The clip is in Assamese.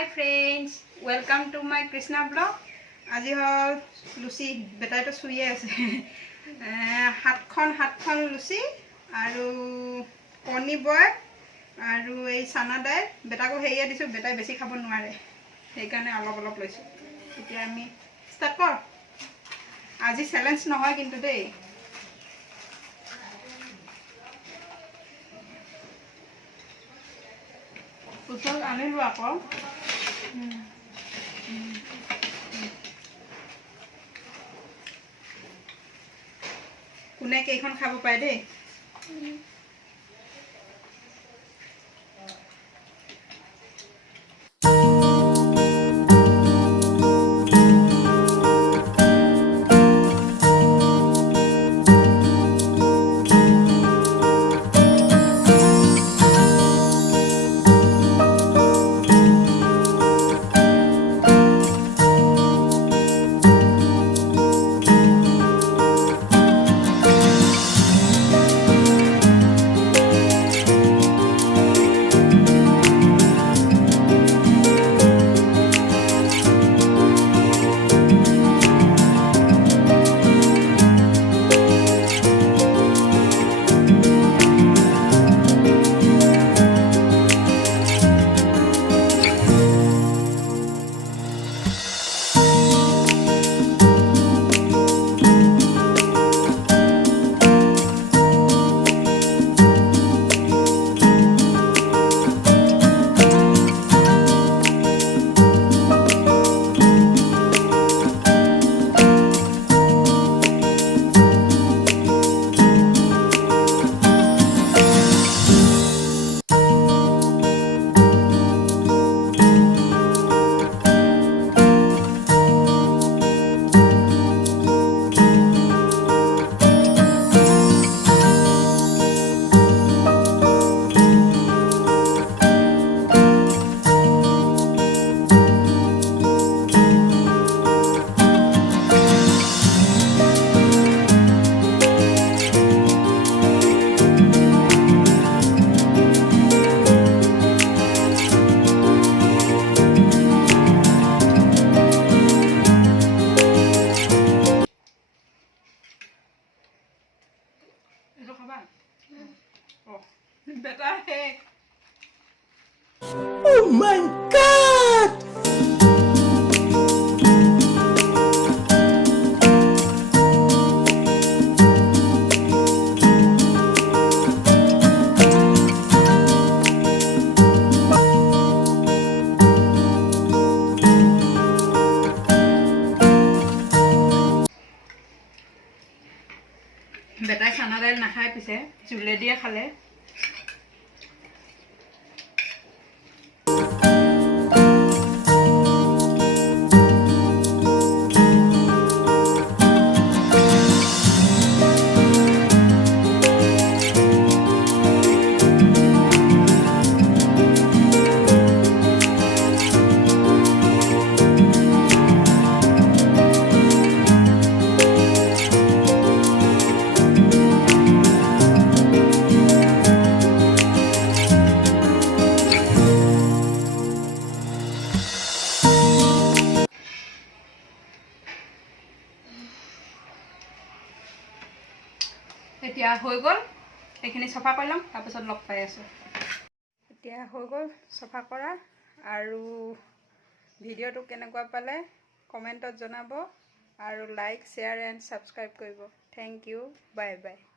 Hi friends, welcome to my Krishna vlog. আজি হল লুচি বেটাইটো শুইয়ে আছে হাতখন লুচি আৰু কণী বয় আৰু এই চানা দাইল বেটাকো হেৰিয়ে দিছো বেটাই বেছি খাব নোৱাৰে সেইকাৰণে অলপ লৈছো এতিয়া আমি ষ্টাৰ্ট কৰ আজি চ্যালেঞ্জ নহয় কিন্তু দেই পুতল আনিলো আকৌ কোনে কেইখন খাব পায় দেই Oh my God! বেটাই চানা দাইল নাখায় পিছে জুলে দিয়ে খালে এতিয়া হৈ গ'ল এইখিনি সফা কৰি লম তাৰপিছত লগ পাই আছো এতিয়া হৈ গ'ল সফা কৰা আৰু ভিডিঅ'টো কেনেকুৱা পালে কমেণ্টত জনাব আৰু লাইক শ্বেয়াৰ এণ্ড ছাবস্ক্ৰাইব কৰিব থেংক ইউ বাই বাই